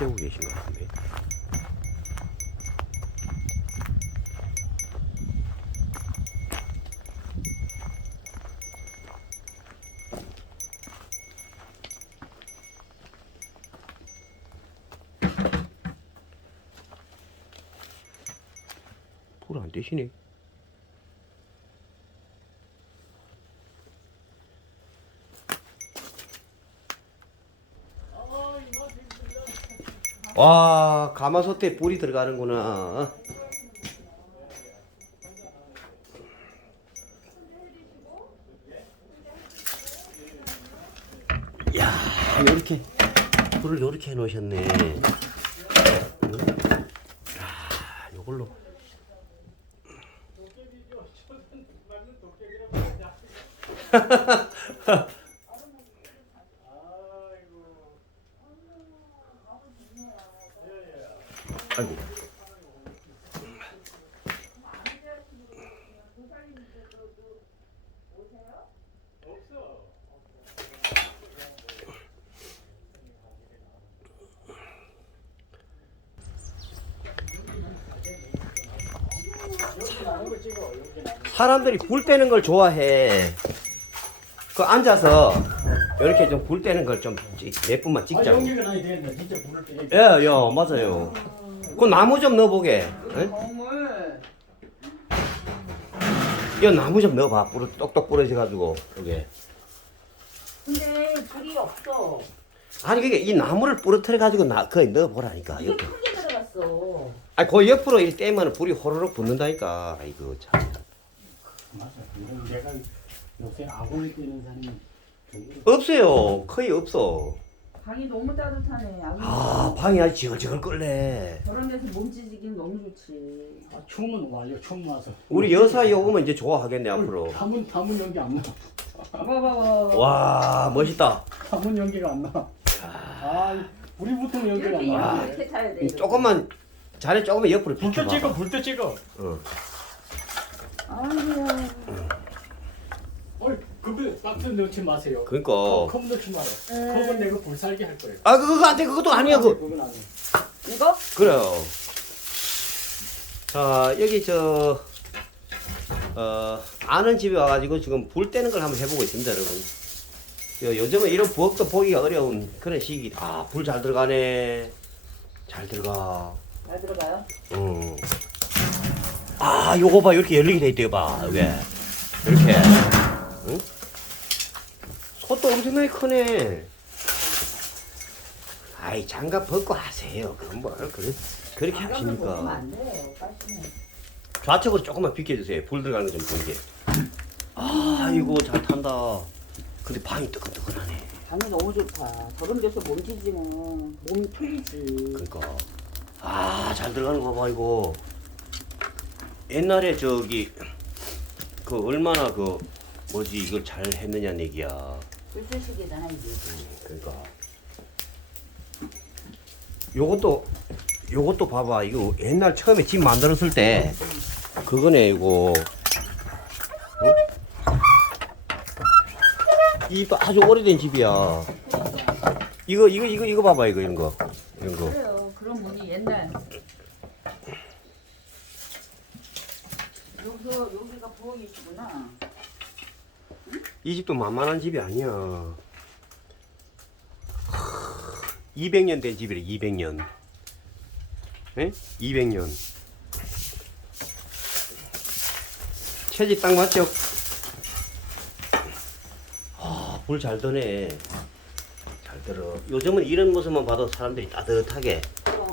때우고 계신 것 같은데. 불 안 되시네. 와, 가마솥에 불이 들어가는구나. 야, 요렇게 불을 요렇게 해 놓으셨네. 응? 아, 요걸로. 아이고. 사람들이 불 때는 걸 좋아해. 그 앉아서 이렇게 좀 불 때는 걸 좀 몇 분만 찍자. 연기가 나야 되겠네. 진짜 불을 때. 예, 요 맞아요. 그 나무 좀 넣어보게. 이 나무 좀 넣어봐. 불 똑똑 부러져가지고 여기. 근데 불이 없어. 아니 그게 이 나무를 부러뜨려 가지고 거기 넣어보라니까. 이게 옆에. 크게 들어갔어. 아니 그 옆으로 이 떼면 불이 호로록 붙는다니까. 아이고 참. 맞아. 내가 요새 아궁이 뛰는 사람이 없어요. 거의 없어. 방이 너무 따뜻하네. 아 방이 아주 지글지글 끓네. 저런 데서 몸치지기는 너무 좋지. 추우면 와요. 추운 와서. 우리 여사 오면 이제 좋아하겠네 앞으로. 파문 연기 안 나. 봐봐봐. 와 멋있다. 파문 연기가 안 나. 아, 우리 붙으면 연기가 안 이렇게 나. 이렇게 타야 돼. 조금만 자네 조금만 옆으로 불도 비켜봐. 찍어, 불도 찍어. 아니야. 그거 박스 넣지 마세요. 그러니까. 컵 넣지 마요. 컵은 내가 불살게 할 거예요. 아 그거 안 돼. 그것도 아니야 그. 그건 안 해. 이거? 그래요. 자 여기 아는 집에 와가지고 지금 불 떼는 걸 한번 해보고 있습니다 여러분. 요즘은 이런 부엌도 보기가 어려운 그런 시기. 아 불 잘 들어가네. 잘 들어가. 잘 들어가요? 아 요거 봐 이렇게 열리게 돼 있대요 봐 여기 이렇게. 응? 솥도 엄청나게 크네. 아이 장갑 벗고 하세요. 그럼 뭘 그렇게 먹으면 하십니까? 안 돼요. 빠지네. 좌측으로 조금만 비켜주세요. 불 들어가는 거 좀 보이게. 아이고 잘 탄다. 근데 방이 뜨끈뜨끈하네. 방이 너무 좋다. 저런 데서 몸치지면 몸이 풀리지. 그러니까 잘 들어가는 거 봐 이거. 옛날에 저기 그 얼마나 그 뭐지 이걸 잘 했느냐는 얘기야. 불수식이잖아 이게. 그러니까 요것도 봐봐. 이거 옛날 처음에 집 만들었을 때 그거네 이거. 이 아주 오래된 집이야. 이거 봐봐 이런 거. 그래요. 그런 분이 옛날. 여기가 부엌이시구나. 이 집도 만만한 집이 아니야. 200년 된 집이래. 200년. 예? 200년. 채집 딱 맞죠? 불 잘 드네. 잘 들어. 요즘은 이런 모습만 봐도 사람들이 따뜻하게.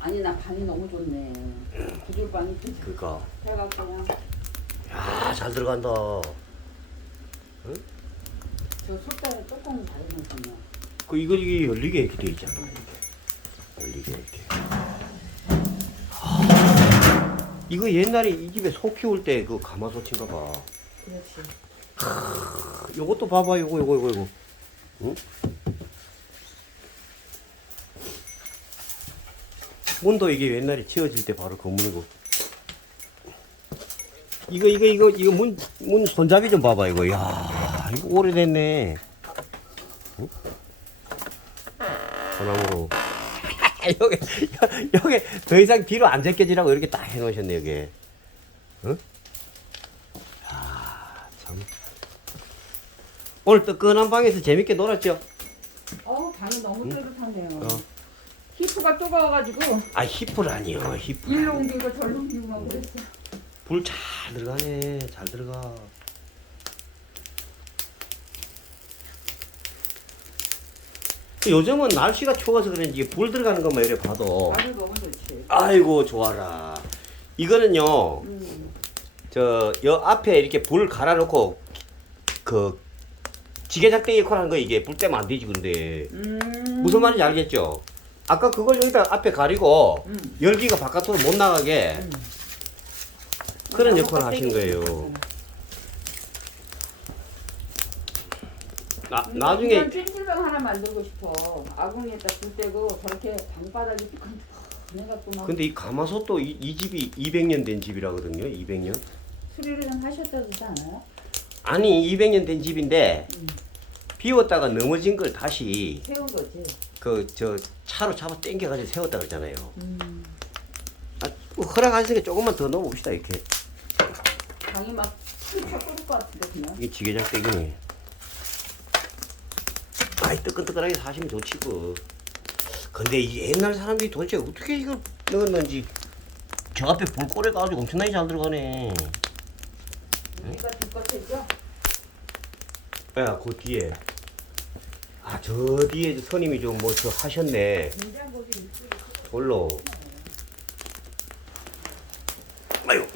아니 나 방이 너무 좋네. 구들방이 그니까. 해갖고 그냥 야, 잘 들어간다. 응? 저 속달에 뚜껑 닫으면서요. 이게 열리게 이렇게 돼 있잖아. 열리게 이렇게. 이거 옛날에 이 집에 소 키울 때 그 가마솥인가 봐. 그렇지. 요것도 봐봐. 요거. 응? 문도 이게 옛날에 지어질 때 바로 건물이고. 이거 문 손잡이 좀 봐봐 이거. 야, 이거 오래됐네. 응? 소나무로. 여기 더 이상 뒤로 안 제껴지라고 이렇게 딱 해놓으셨네 여기. 응? 아, 참. 오늘 뜨끈한 방에서 재밌게 놀았죠? 방이 너무 뜨뜻하네요. 어. 히프가 뜨거워가지고 아 히프라니요 히프. 일로 옮기고 절로 옮기고 막 그랬어. 불 잘 들어가네 잘 들어가. 요즘은 날씨가 추워서 그런지 불 들어가는 것만 이래 봐도 밥을 먹으면 좋지. 아이고 좋아라. 이거는요 저 여 앞에 이렇게 불 갈아놓고 그 지게작대기 역할 하는 거 이게 불 때면 안 되지 근데 무슨 말인지 알겠죠? 아까 그걸 여기다 앞에 가리고 열기가 바깥으로 못 나가게 그런 역할을 하신 거예요. 나중에 이런 찜질방 하나 만들고 싶어. 아궁이에다 불 떼고 저렇게 방바닥이 뚜껑해갖고 막 근데 이 가마솥도 이 집이 200년 된 집이라거든요. 200년. 수리를 좀 하셨다 그러지 않아요? 아니 200년 된 집인데 비웠다가 넘어진 걸 다시 세운 거지. 그 저 차로 잡아 당겨가지고 세웠다 그러잖아요. 뭐 허락하시니까 조금만 더 넣어봅시다 이렇게. 방이 막 푹 끓을 것 같은데 그냥. 이게 지게작대기네. 아이 뜨끈뜨끈하게 사시면 좋지 뭐. 근데 이 옛날 사람들이 도대체 어떻게 이걸 넣었는지 저 앞에 불꼬리 가지고 엄청나게 잘 들어가네. 우리가 뒷것이죠? 야, 그 뒤에. 아, 저 뒤에 선임이 좀 뭐 저 하셨네. 돌로. 아유.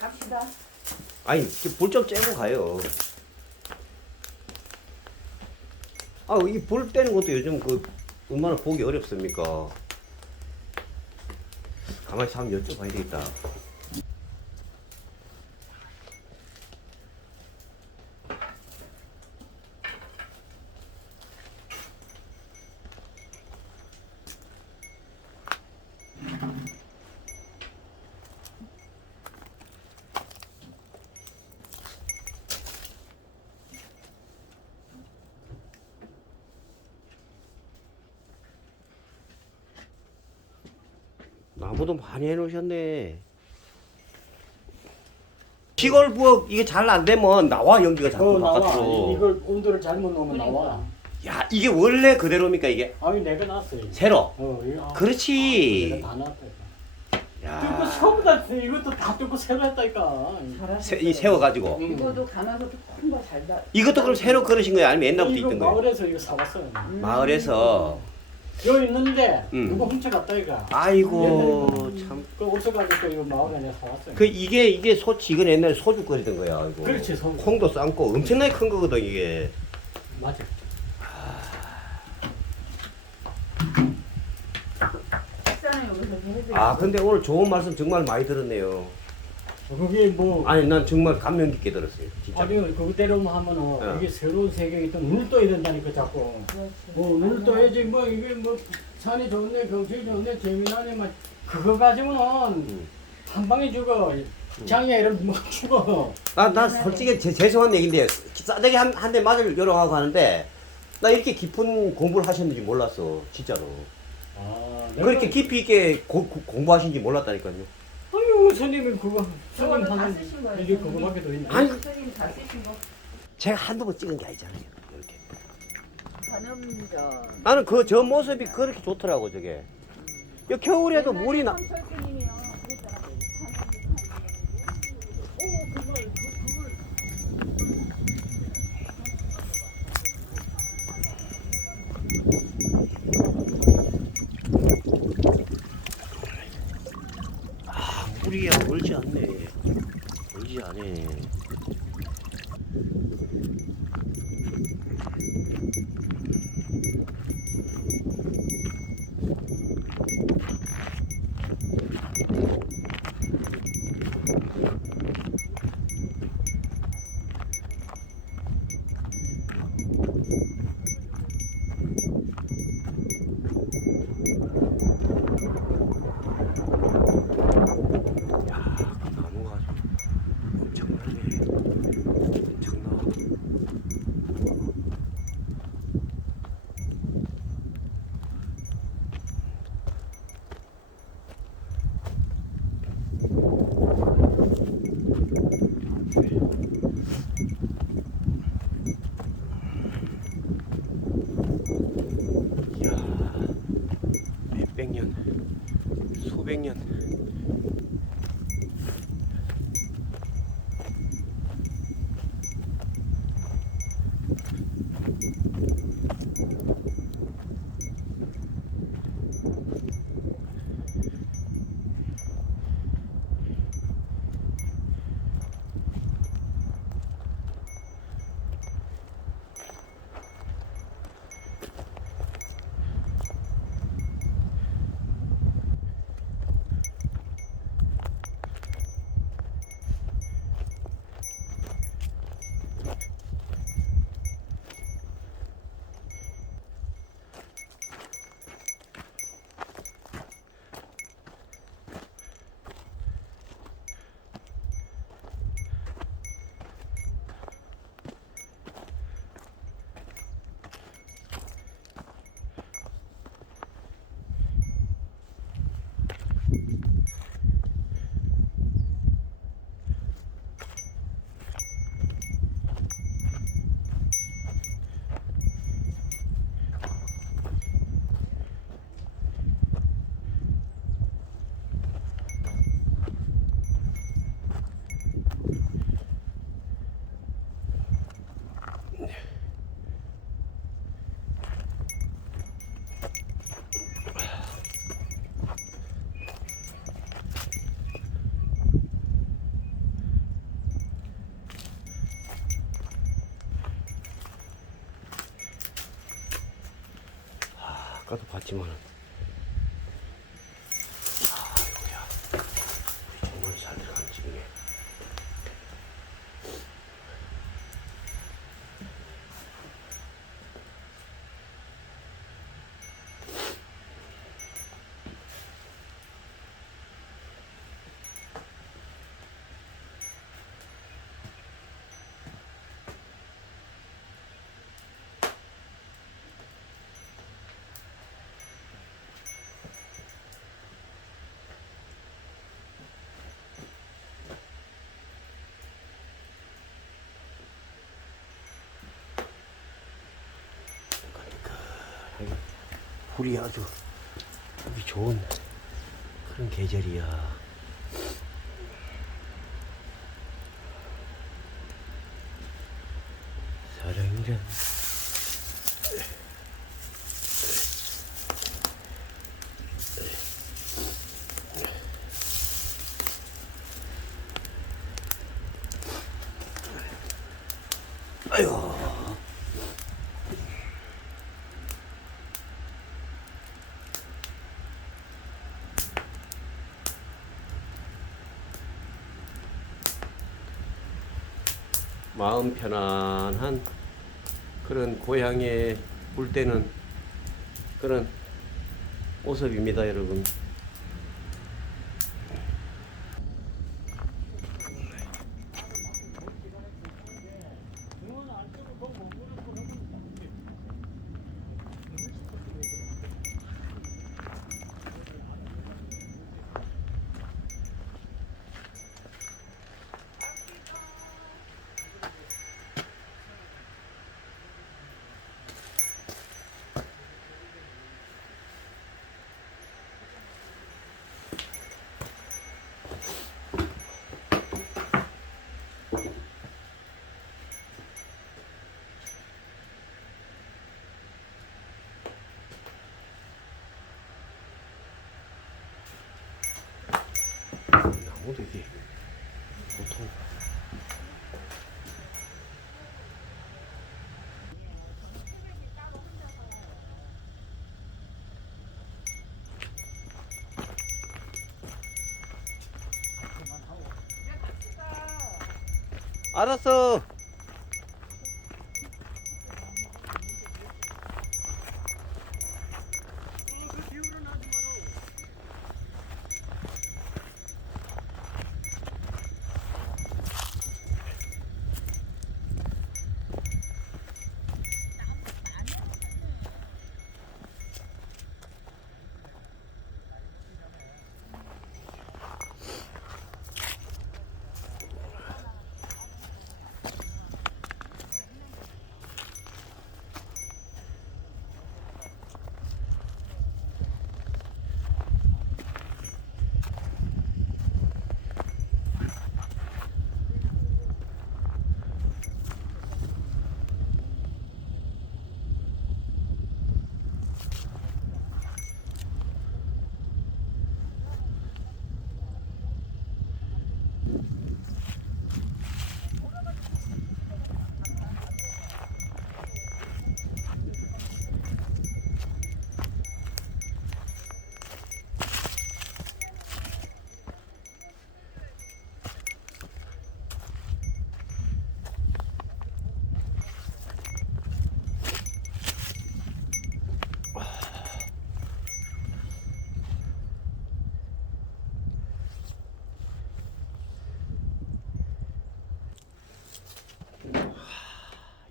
갑시다. 아니, 불 좀 쬐고 가요. 아, 이 불 떼는 것도 요즘 그 얼마나 보기 어렵습니까? 가만히 있어 한번 여쭤봐야 되겠다. 나무도 많이 해놓으셨네. 시골 부엌 이게 잘 안 되면 나와 연기가 자꾸 나와. 바깥으로. 이걸 온도를 잘못 놓으면 그러니까. 나와. 야 이게 원래 그대로입니까 이게? 아니 내가 놨어. 이거. 새로. 이거, 그렇지. 내가 다 놨다. 뜯고 야. 처음부터 이것도 다 뜯고 새로 했다니까. 이 세워가지고. 이거도 가마솥 큰거 잘다. 이것도 그럼 새로 걸으신 거예요? 아니면 옛날부터 이거 있던 거예요? 마을에서 이거 사왔어요. 마을에서. 여기 있는데 음. 누가 훔쳐갔다 이거. 아이고 참. 그 없어가지고 이거 마을에 내가 사왔어요. 그 이게 소치 이건 옛날에 소주 끓이던 거야. 이거. 그렇지, 소주. 콩도 삶고 엄청나게 큰 거거든 이게. 맞아. 식사는 여기서 해드릴게요. 아 근데 오늘 좋은 말씀 정말 많이 들었네요. 그게 뭐 아니 난 정말 감명 깊게 들었어요. 진짜. 아니 그대로 하면은 이게 새로운 세계에 또 눈을 떠야 된다니까 자꾸. 눈을 떠야지 뭐 이게 뭐 산이 좋네 경치 좋네 재미나네 막 그거 가지고는 한 방에 죽어. 장애 이런 뭐 죽어. 나 솔직히 죄송한 얘기인데 싸대기 한 대 맞을 요령하고 하는데 나 이렇게 깊은 공부를 하셨는지 몰랐어 진짜로. 아, 그렇게 깊이 있게 공부하신지 몰랐다니까요. 아유 선생님이 그거 저거는 다 하는 쓰신 거예요. 이게 그거밖에 더 있나? 아니. 선생님 다 쓰신 거. 제가 한두 번 찍은 게 아니잖아요. 이렇게. 전염전. 나는 그 저 모습이 그렇게 좋더라고 저게. 이 겨울에도 물이 나. 선생님이요. 그랬잖아. 물이 얼지 않네. 얼지 않네. 나무가 엄청나네. 엄청나. 수백 년, 수백 년. 아까도 봤지만 이거야 정말 잘 들어가는 집이네. 불이 아주 보기 좋은 그런 계절이야. 사랑이란 아이고 마음 편안한 그런 고향에 물 때는 그런 모습입니다, 여러분. 나무도 이게 보통 알았어.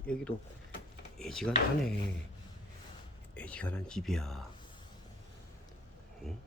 여기도 애지간하네. 애지간한 집이야. 응?